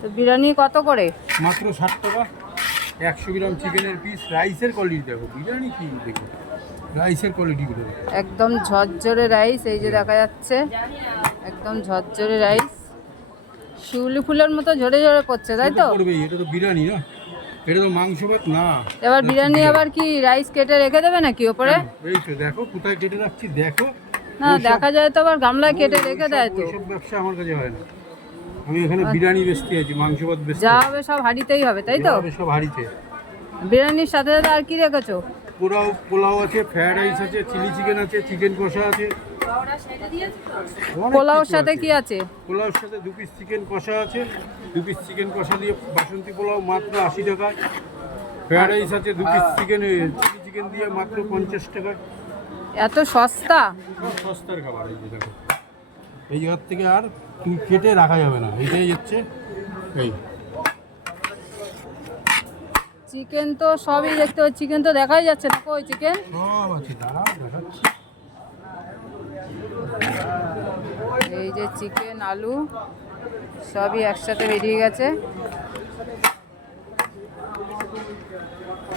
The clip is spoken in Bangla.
তো বিরিয়ানি কত করে? মাত্র 60 টাকা। 100 গ্রাম চিকেনের পিস। রাইসের কোয়ালিটি দেখো, বিরিয়ানি কি দেখো, রাইসের কোয়ালিটিগুলো একদম ঝরঝরে রাইস, এই যে দেখা যাচ্ছে একদম ঝরঝরে রাইস, শিউলি ফুলের মতো ঝরে ঝরে করছে, তাই তো? এটা তো বিরিয়ানি না, এটা তো মাংস ভাত না। এবার বিরিয়ানি আবার কি রাইস কেটে রেখে দেবে নাকি ওপরে? এই তো দেখো কোথায় কেটে রাখছি, দেখো না দেখা যায় তো আবার গামলায় কেটে রেখে দেয় তো। সব ব্যবসা আমার কাছে হয় না, আমি এখানে বিরিয়ানি বেচতে আছি, মাংস ভাত বেচতে। যা হবে সব হাঁড়িতেই হবে, তাই তো? সব হাঁড়িতে। বিরিয়ানির সাথে সাথে আর কি রেখেছো? পোলাও আছে, ফ্রাইড রাইস আছে, চিলি চিকেন আছে, চিকেন কষা আছে। পোলাওর সাথে কি আছে? পোলাওর সাথে 2 পিস চিকেন কষা আছে, 2 পিস চিকেন কষা দিয়ে বাসন্তী পোলাও মাত্র 80 টাকায়। ফ্রাইড রাইস আছে 2 পিস চিলি চিকেন দিয়ে মাত্র 50 টাকায়। এত সস্তা? সস্তার খাবার। এই যে দেখো, এই জায়গার থেকে আর তুমি কেটে রাখা যাবে না, এইটাই হচ্ছে এই চিকেন। তো সবই দেখতে পাচ্ছি, চিকেন তো দেখাই যাচ্ছে না, কই চিকেন? সব আছে, দাঁড়াও দেখাচ্ছি। এই যে চিকেন, আলু সবই একসাথে বেরিয়ে গেছে।